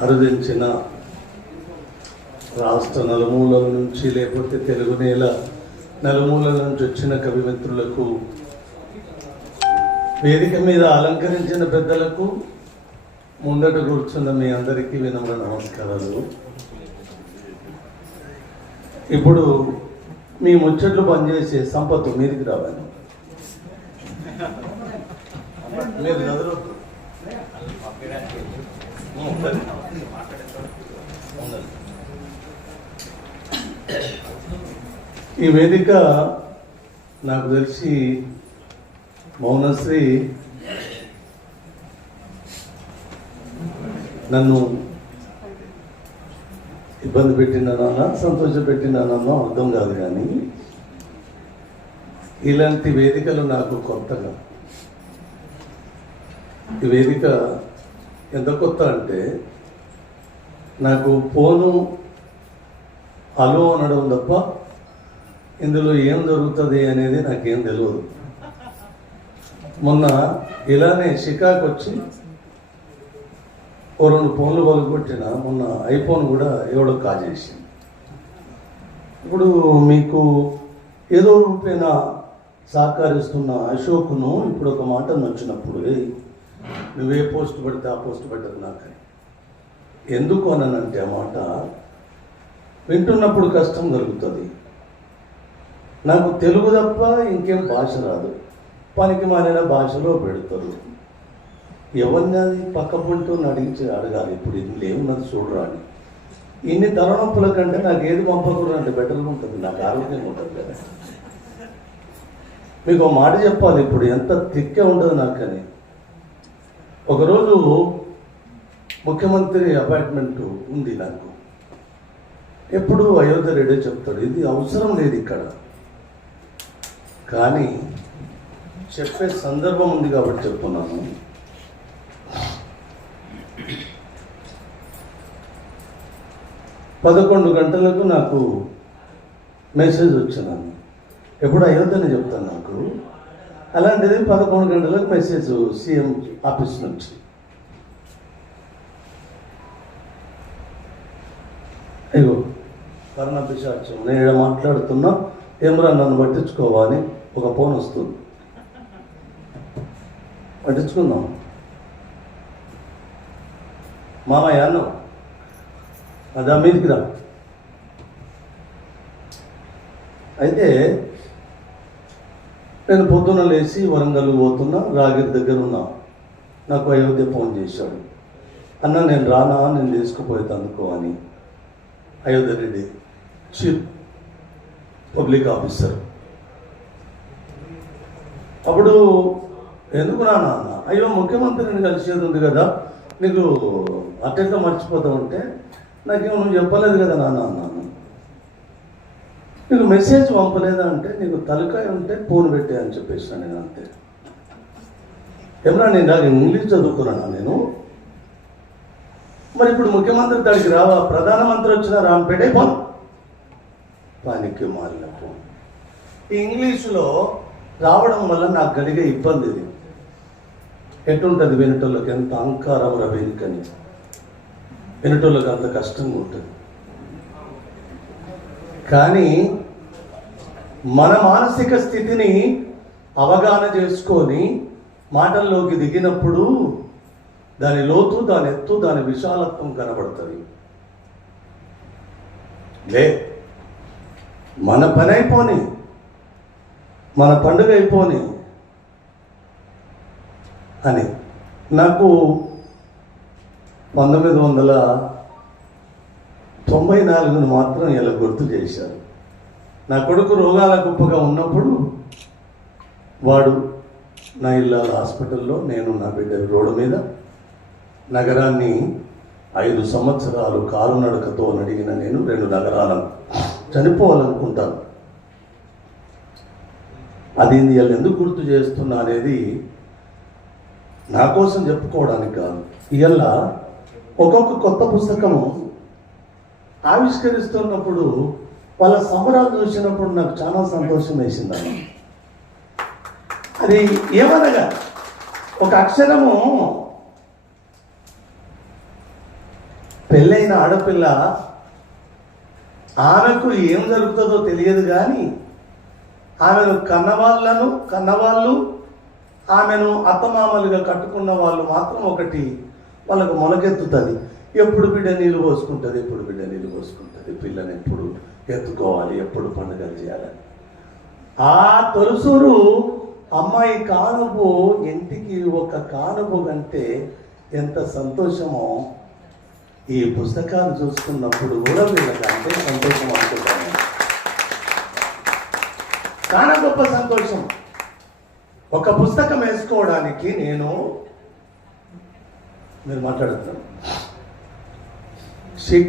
అరుదించిన రాష్ట్ర నలుమూలల నుంచి లేకపోతే తెలుగు నేల నలుమూలల నుంచి వచ్చిన కవి మిత్రులకు వేదిక మీద అలంకరించిన పెద్దలకు ముందట కూర్చున్న మీ అందరికీ వినమ్ర నమస్కారాలు ఇప్పుడు మీ ముచ్చట్లు పనిచేసే సంపత్తు మీదికి రావాలి మీరు చదవద్దు. ఈ వేదిక నాకు తెలిసి మౌనశ్రీ నన్ను ఇబ్బంది పెట్టినానా సంతోష పెట్టినానో అర్థం కాదు కానీ ఇలాంటి వేదికలు నాకు కొత్తగా. ఈ వేదిక ఎంత కొత్త అంటే నాకు ఫోను హలో అనడం తప్ప ఇందులో ఏం జరుగుతుంది అనేది నాకేం తెలియదు మొన్న ఇలానే షికాకు వచ్చి ఓ రెండు ఫోన్లు పలుకొట్టిన మొన్న ఐఫోన్ కూడా ఎవడో కాజేసింది ఇప్పుడు మీకు ఏదో రూపేణ సహకరిస్తున్న అశోక్ను ఇప్పుడు ఒక మాట నచ్చినప్పుడు నువ్వే పోస్ట్ పెడితే ఆ పోస్ట్ పెట్టదు నాకని. ఎందుకు అనంటే ఆ మాట వింటున్నప్పుడు కష్టం కలుగుతుంది నాకు తెలుగు తప్ప ఇంకేం భాష రాదు. పనికి మారిన భాషలో పెడతారు. ఎవరిని అది పక్క పొంటూ అడిగించి అడగాలి. ఇప్పుడు ఇది ఏమున్నది చూడరాని ఇన్ని తలనొప్పుల కంటే నాకు ఏది పంపకూడదు అంటే బెటర్గా ఉంటుంది. నాకు ఆరోగ్యంగా ఉంటుంది కదా. మీకు ఒక మాట చెప్పాలి. ఇప్పుడు ఎంత తిక్కే ఉండదు నాకు అని ఒకరోజు ముఖ్యమంత్రి అపాయింట్మెంట్ ఉంది నాకు. ఎప్పుడు అయోధ్య రెడ్డి చెప్తాడు ఇది అవసరం లేదు ఇక్కడ. కానీ చెప్పే సందర్భం ఉంది కాబట్టి చెప్తున్నాను పదకొండు గంటలకు నాకు మెసేజ్ వచ్చినాను ఎప్పుడు అయ్యొద్దని చెప్తాను నాకు. అలాంటిది పదకొండు గంటలకు మెసేజ్ సీఎం ఆఫీస్ నుంచి. అయ్యో కరోనా పిశాచం నేను మాట్లాడుతున్నా ఏమరా నన్ను పట్టించుకోవాలి ఒక ఫోన్ వస్తుంది. పట్టించుకుందాం. మామయ్య అన్నం అదా మీదికి రా. అయితే నేను పొద్దున్న లేచి వరంగల్ పోతున్నా రాగిరి దగ్గర ఉన్నా. నాకు అయోధ్య ఫోన్ చేశాడు. అన్న నేను రానా నేను తీసుకుపోయేది అని Ayodhya Reddy chief public officer అప్పుడు ఎందుకు రానా అన్న అయ్యో ముఖ్యమంత్రిని కలిసేది ఉంది కదా. నీకు అత్యంత మర్చిపోతావు అంటే నాకేమో నువ్వు చెప్పలేదు కదా నాన్న అన్నాను నీకు మెసేజ్ పంపలేదా అంటే నీకు తలకాయ ఉంటే ఫోన్ పెట్టే అని చెప్పేసాను నేను అంతే. ఏమన్నా నేను నాకు ఇంగ్లీష్ చదువుకున్నానా నేను? మరి ఇప్పుడు ముఖ్యమంత్రి దానికి రావా? ప్రధానమంత్రి వచ్చిన రాంపేటే ఫోన్. పానికి మారిన ఫోన్. ఇంగ్లీషులో రావడం వల్ల నాకు కలిగే ఇబ్బంది ఇది. ఎటుంటుంది వినటోళ్ళకి ఎంత అహంకారం రవేనికని వినటోళ్ళకి అంత కష్టంగా ఉంటుంది. కానీ మన మానసిక స్థితిని అవగాహన చేసుకొని మాటల్లోకి దిగినప్పుడు దాని లోతు దాని ఎత్తు దాని విశాలత్వం కనబడుతుంది. లే మన పని అయిపోని మన పండుగ అయిపోని అని. నాకు పంతొమ్మిది వందల తొంభై నాలుగును మాత్రం ఇలా గుర్తు చేశారు. నా కొడుకు రోగాల గొప్పగా ఉన్నప్పుడు వాడు నా ఇల్లాల హాస్పిటల్లో నేను నా బిడ్డ రోడ్డు మీద నగరాన్ని ఐదు సంవత్సరాలు కారు నడకతో నడిగిన నేను రెండు నగరాలను చనిపోవాలనుకుంటాను. అది వీళ్ళు ఎందుకు గుర్తు చేస్తున్నా అనేది నా కోసం చెప్పుకోవడానికి కాదు. ఇవాళ ఒక్కొక్క కొత్త పుస్తకము ఆవిష్కరిస్తున్నప్పుడు వాళ్ళ సంబరాలు చూసినప్పుడు నాకు చాలా సంతోషం వేసింది అది ఏమనగా ఒక అక్షరము పెళ్ళైన ఆడపిల్ల ఆమెకు ఏం జరుగుతుందో తెలియదు కానీ ఆమెను కన్నవాళ్ళను కన్నవాళ్ళు ఆమెను అత్తమామలుగా కట్టుకున్న వాళ్ళు మాత్రం ఒకటి వాళ్ళకు మొలకెత్తుతుంది. ఎప్పుడు బిడ్డ నీళ్ళు పోసుకుంటుంది ఎప్పుడు బిడ్డ నీళ్ళు పోసుకుంటుంది. పిల్లని ఎప్పుడు ఎత్తుకోవాలి ఎప్పుడు పండుగలు చేయాలని. ఆ తొలుసూరు అమ్మాయి కానుపు ఇంటికి ఒక కానుపు కంటే ఎంత సంతోషమో ఈ పుస్తకాలు చూసుకున్నప్పుడు కూడా వీళ్ళకి అంతే సంతోషం అనుకుంటాను చాలా గొప్ప సంతోషం. ఒక పుస్తకం వేసుకోవడానికి నేను మీరు మాట్లాడుతున్నాను శిఖ